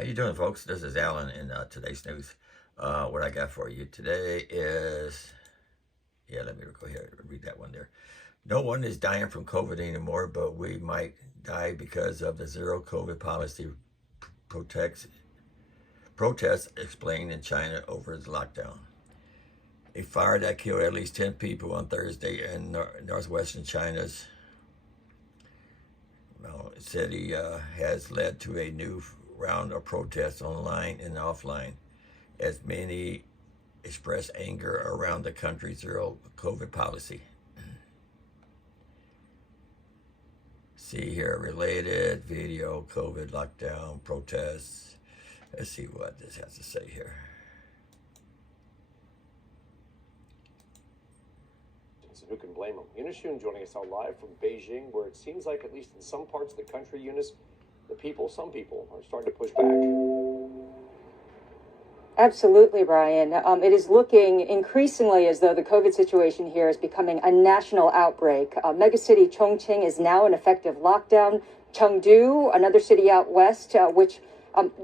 How you doing, folks? This is Alan in today's news. What I got for you today is, let me go ahead and read that one there. No one is dying from COVID anymore, but we might die because of the zero COVID policy protests explained in China over its lockdown. A fire that killed at least 10 people on Thursday in northwestern China's city has led to a new round of protests online and offline, as many express anger around the country's zero COVID policy. See here, related video, COVID lockdown, protests. Let's see what this has to say here. Who can blame them? Eunice Yoon joining us now live from Beijing, where it seems like, at least in some parts of the country, Eunice, some people are starting to push back. Absolutely, Brian. It is looking increasingly as though the COVID situation here is becoming a national outbreak. Megacity Chongqing is now in effective lockdown. Chengdu, another city out west, which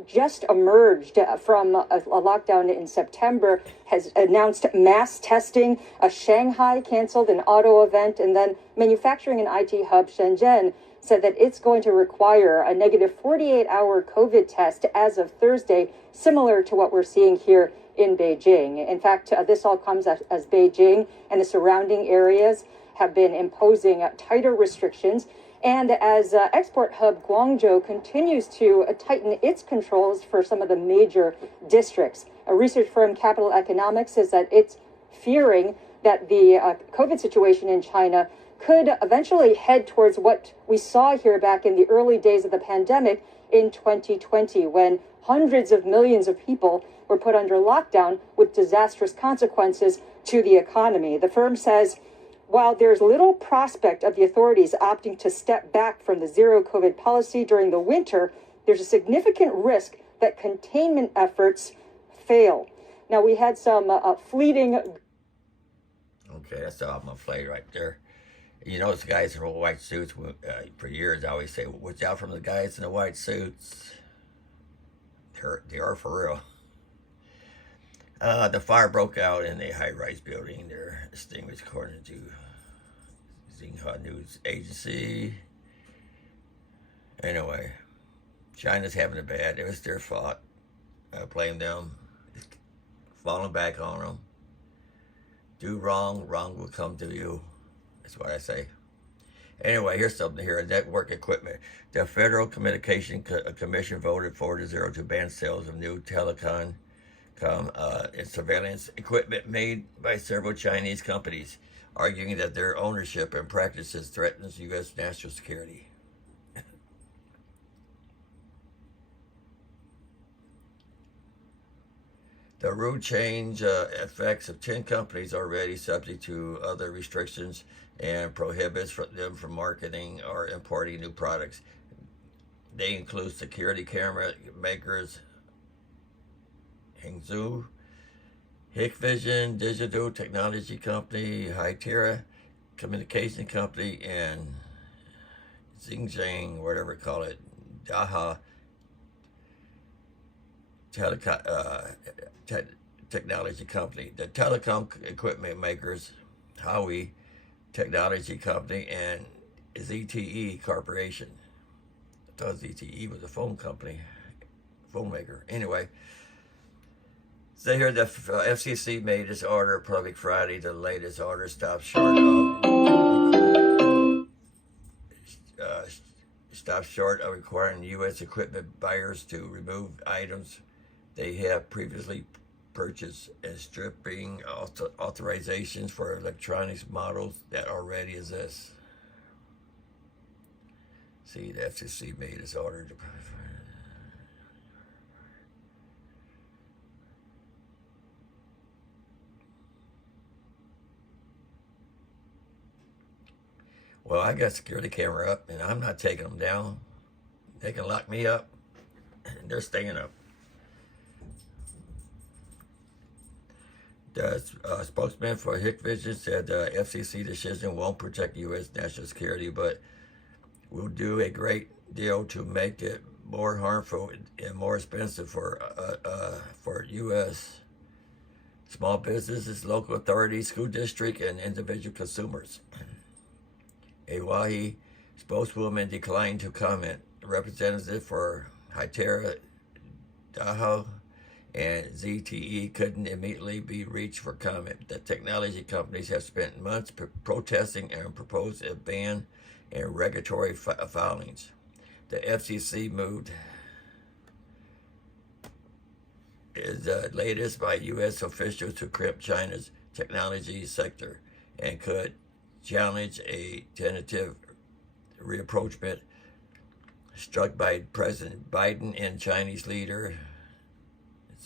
just emerged from a lockdown in September, has announced mass testing. Shanghai canceled an auto event, and then manufacturing and IT hub Shenzhen said that it's going to require a negative 48-hour COVID test as of Thursday, similar to what we're seeing here in Beijing. In fact, this all comes as Beijing and the surrounding areas have been imposing tighter restrictions, and as export hub Guangzhou continues to tighten its controls for some of the major districts. A research firm, Capital Economics, says that it's fearing that the COVID situation in China could eventually head towards what we saw here back in the early days of the pandemic in 2020, when hundreds of millions of people were put under lockdown with disastrous consequences to the economy. The firm says, while there's little prospect of the authorities opting to step back from the zero COVID policy during the winter, there's a significant risk that containment efforts fail. Now, we had some fleeting... Okay, that's off my plate right there. You know, those guys in white suits, for years I always say, watch out from the guys in the white suits. They are for real. The fire broke out in a high-rise building. They're extinguished according to Xinhua News Agency. Anyway, China's having it bad. It was their fault. I blame them. It's falling back on them. Do wrong, wrong will come to you. That's what I say. Anyway, here's something here. Network equipment. The Federal Communication Commission voted 4-0 to ban sales of new telecom and surveillance equipment made by several Chinese companies, arguing that their ownership and practices threatens U.S. national security. The rule change affects of 10 companies already subject to other restrictions and prohibits them from marketing or importing new products. They include security camera makers Hangzhou, Hikvision Digital Technology Company, Hytera Communication Company, and Xinjiang, whatever you call it, Daha Technology Company. The telecom equipment makers, Huawei Technology Company, and ZTE Corporation. I thought ZTE was a phone company, phone maker. Anyway, so here the FCC made its order public Friday. The latest order stops short of requiring U.S. equipment buyers to remove items they have previously purchased and stripping authorizations for electronics models that already exist. See, the FCC made its order to... Well, I got security camera up, and I'm not taking them down. They can lock me up, and they're staying up. The spokesman for Hikvision said the FCC decision won't protect U.S. national security, but will do a great deal to make it more harmful and more expensive for U.S. small businesses, local authorities, school district, and individual consumers. A Wahi spokeswoman declined to comment. A representative for Hytera, Daho, and ZTE couldn't immediately be reached for comment. The technology companies have spent months protesting and proposed a ban and regulatory filings. The FCC moved is the latest by U.S. officials to crimp China's technology sector and could challenge a tentative reapproachment struck by President Biden and Chinese leader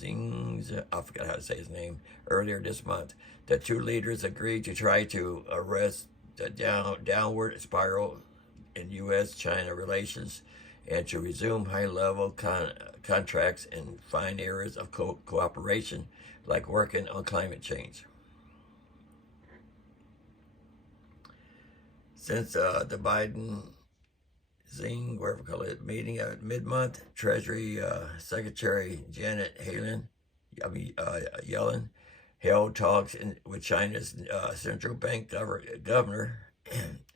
I forgot how to say his name, earlier this month. The two leaders agreed to try to arrest the downward spiral in U.S.-China relations and to resume high-level contracts in fine areas of cooperation, like working on climate change. Since the Biden whatever we call it, meeting at mid-month, Treasury Secretary Janet Yellen held talks with China's central bank governor,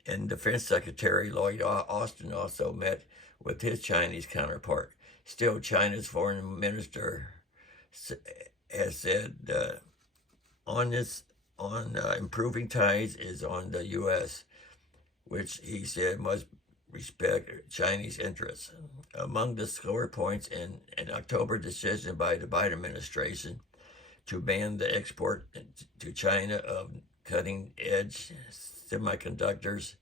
and Defense Secretary Lloyd Austin also met with his Chinese counterpart. Still, China's foreign minister has said on improving ties is on the U.S., which he said must respect Chinese interests. Among the score points in an October decision by the Biden administration to ban the export to China of cutting-edge semiconductors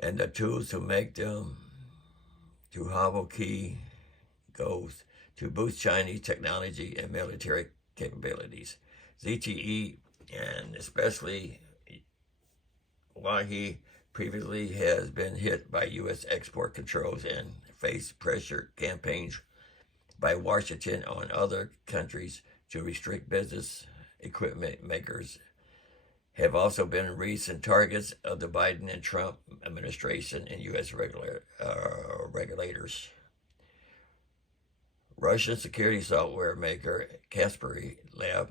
and the tools to make them to hobble key goals to boost Chinese technology and military capabilities. ZTE and especially Wahi previously has been hit by U.S. export controls and faced pressure campaigns by Washington on other countries to restrict business equipment makers, have also been recent targets of the Biden and Trump administration and U.S. regulators. Russian security software maker Kaspersky Lab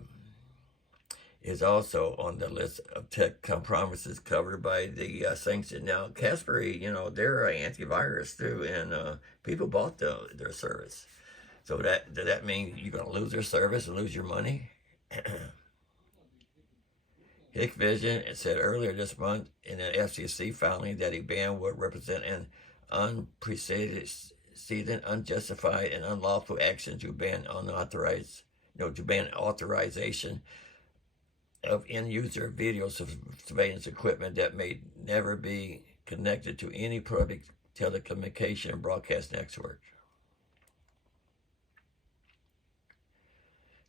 is also on the list of tech compromises covered by the sanction. Now, Kaspersky, they're an antivirus too, and people bought their service. So does that mean you're going to lose their service and lose your money? Hikvision said earlier this month in an FCC filing that a ban would represent an unprecedented, unjustified, and unlawful action to ban authorization of end-user video surveillance equipment that may never be connected to any public telecommunication and broadcast network.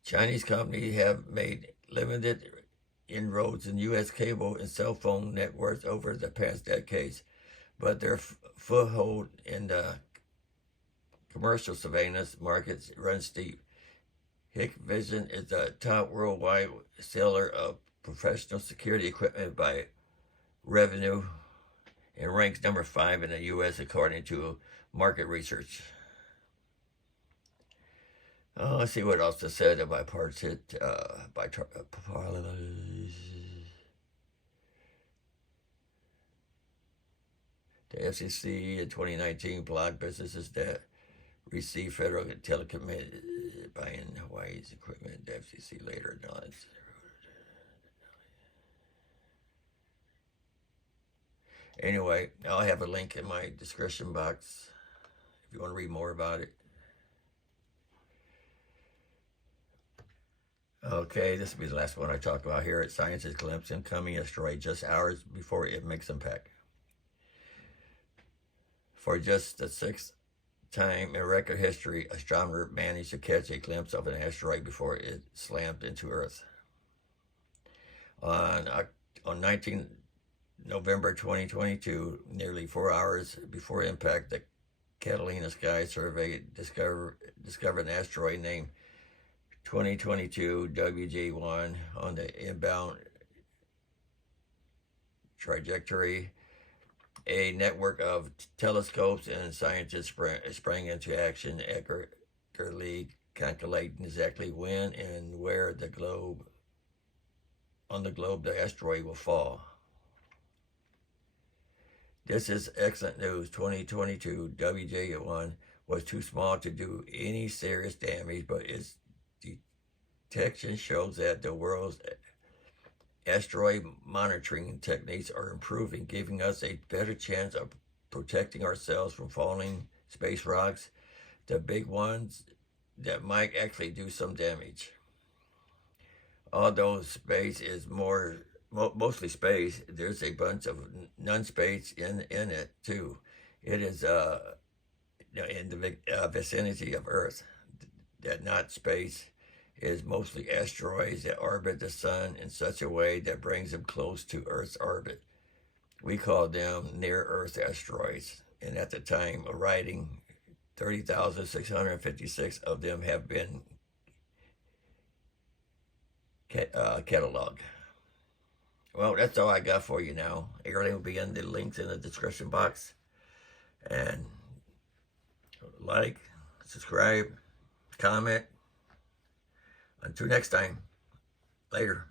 Chinese companies have made limited inroads in U.S. cable and cell phone networks over the past decades, but their foothold in the commercial surveillance markets runs deep. Hikvision is a top worldwide seller of professional security equipment by revenue and ranks number 5 in the U.S. according to market research. Let's see what else is said by the FCC in 2019 blocked businesses that receive federal telecommunications buying Hawaii's equipment. The FCC later acknowledged. Anyway, I'll have a link in my description box if you want to read more about it. Okay, this will be the last one I talk about here. Scientists glimpse incoming asteroid just hours before it makes impact. For just the 6th time in record history, astronomers managed to catch a glimpse of an asteroid before it slammed into Earth. On 19 November 2022, nearly 4 hours before impact, the Catalina Sky Survey discovered an asteroid named 2022 WJ1 on the inbound trajectory a network of telescopes and scientists sprang into action, accurately calculating exactly when and where on the globe the asteroid will fall. This is excellent news. 2022 WJ1 was too small to do any serious damage, but its detection shows that the world's asteroid monitoring techniques are improving, giving us a better chance of protecting ourselves from falling space rocks, the big ones that might actually do some damage. Although space is mostly space, there's a bunch of non-space in it too. It is in the vicinity of Earth. That not space is mostly asteroids that orbit the sun in such a way that brings them close to Earth's orbit. We call them near-Earth asteroids, and at the time of writing, 30,656 of them have been cataloged. Well, that's all I got for you now. Everything will be in the links in the description box. And like, subscribe, comment. Until next time, later.